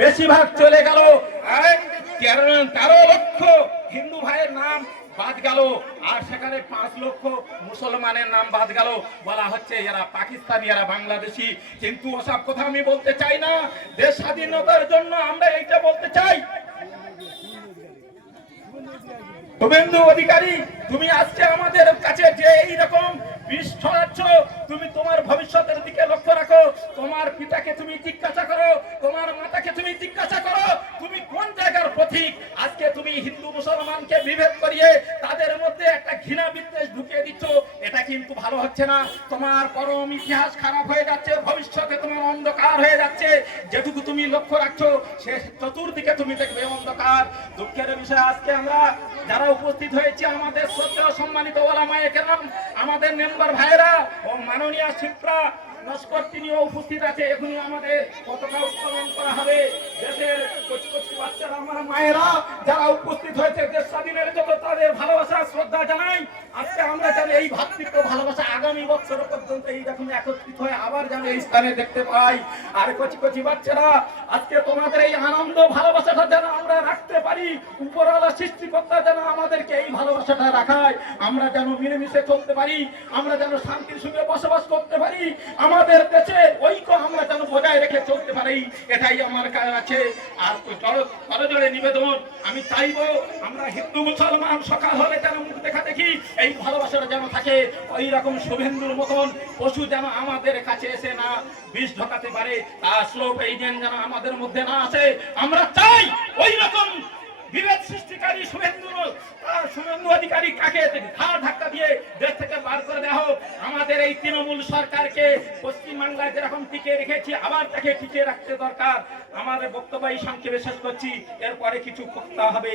বেশিরভাগ চলে গেল। তেরো লক্ষ হিন্দু ভাইয়ের নাম বাদ গেল। আর সেখানে পাঁচ লক্ষ মুসলমানের নাম বাদ গেল। বলা হচ্ছে এরা পাকিস্তানি এরা বাংলাদেশি। কিন্তু ওসব কথা আমি বলতে চাই না। দেশ স্বাধীনতার জন্য আমরা এইটা বলতে চাই। শুভেন্দু অধিকারী তুমি আজকে আমাদের কাছে যে এইরকম বিষ ছড়াচ্ছ তুমি তোমার ভবিষ্যতের দিকে লক্ষ্য রাখো। তোমার পিতাকে তুমি জিজ্ঞাসা করো, তোমার মাতাকে তুমি জিজ্ঞাসা করো, তুমি কোন জায়গার পথিক আজকে তুমি হিন্দু, মুসলমানকে বিভেদ করিয়ে তাদের মধ্যে একটা ঘৃণা এটা কিন্তু ভালো হচ্ছে না। তোমার পরম ইতিহাস খারাপ হয়ে যাচ্ছে, ভবিষ্যতে তোমার অন্ধকার হয়ে যাচ্ছে। যেটুকু তুমি লক্ষ্য রাখছো, সে চতুর্দিকে তুমি দেখবে অন্ধকার। দুঃখের বিষয়, আজকে আমরা যারা উপস্থিত হয়েছে, আমাদের শ্রদ্ধেয় সম্মানিত ওলা মায়ে কেরাম, আমাদের মেম্বার ভাইরা ও মাননীয় শিপ্রা উপস্থিত আছে। এখনই আমাদের পতাকা উত্তোলন করা হবে। দেশের কচি কচি বাচ্চারা, আমার মায়েরা যারা উপস্থিত হয়েছে, দেশ স্বাধীনের জন্য তাদের ভালোবাসা, শ্রদ্ধা জানাই। আজকে আমরা জানি এই ভাতৃত্ব ভালোবাসা আগামী বছর পর্যন্ত এই রকম একত্রিত হয়ে আবার যেন এই স্থানে দেখতে পাই। আর কচি কচি বাচ্চারা, আজকে তোমাদের এই আনন্দ ভালোবাসাটা যেন আমরা রাখতে পারি। উপরওয়ালা সৃষ্টিকর্তা যেন আমাদেরকে এই ভালোবাসাটা রাখায়। আমরা যেন মিলেমিশে চলতে পারি, আমরা যেন শান্তির সঙ্গে বসবাস করতে পারি। আমাদের দেশে ঐক্য আমরা যেন বজায় রেখে চলতে পারি, এটাই আমার কাজ আছে। আর করজোড়ে নিবেদন, আমি চাইব আমরা হিন্দু মুসলমান সকাল হলে যেন মুখ দেখা যেন থাকে ওই রকম শুভেন্দুর মতন পশু যেন আমাদের কাছে এসে না বিষ ঢোকাতে পারে, তার স্লোপ এই যেন যেন আমাদের মধ্যে না আসে। আমরা চাই ওই রকম বিভেদ সৃষ্টিকারী শুভেন্দু শুভেন্দু অধিকারী কাকে ঘাড় ধাক্কা দিয়ে দেশ থেকে বার করে দেওয়া হোক। আমাদের এই তৃণমূল সরকারকে পশ্চিমবাংলায় যেরকম টিকে রেখেছি, আবার তাকে টিকে রাখতে দরকার। আমাদের বক্তব্য এই সংক্ষেপে শেষ করছি, এরপরে কিছু করতে হবে।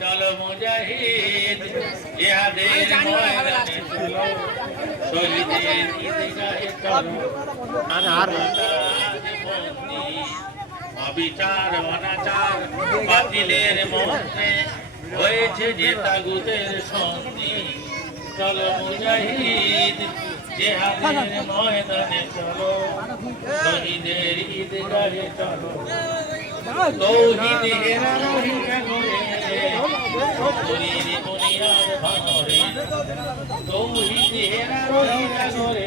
চলো মুজাহিদ জিহাদের ময়দানে চলো শহীদের অবিচার অনাচার বাতিলের মধ্যে হয়েছে যে তাগুতের সন্ধি চলো মুজাহিদ জেহাদের ময়দানে চলো শহীদের ঈদগাহে চলো। তৌহিদ হেরা রহিমা করে শরীর বুনিয়াদ ভাঙরে তৌহিদ হেরা রহিমা করে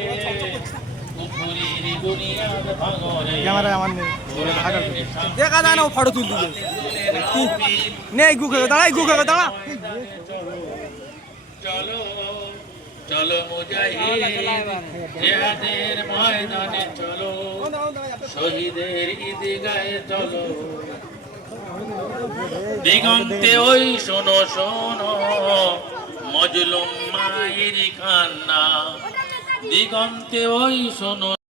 কুফুরির বুনিয়াদ ভাঙরে ক্যামেরা আমার নেই কোরআনের দেখা যায় না ও ফটো তুলতে শান্তি নেই গুখে দাঁড়াই গুখে দাঁড়া চলো চলো মুজাহিদের জিহাদের ময়দানে চলো। শহীদের ঈদগাহে চলো। দিগন্তে ওই শোনো শোনো, মজলুম মায়ের কান্না দিগন্তে ওই শোনো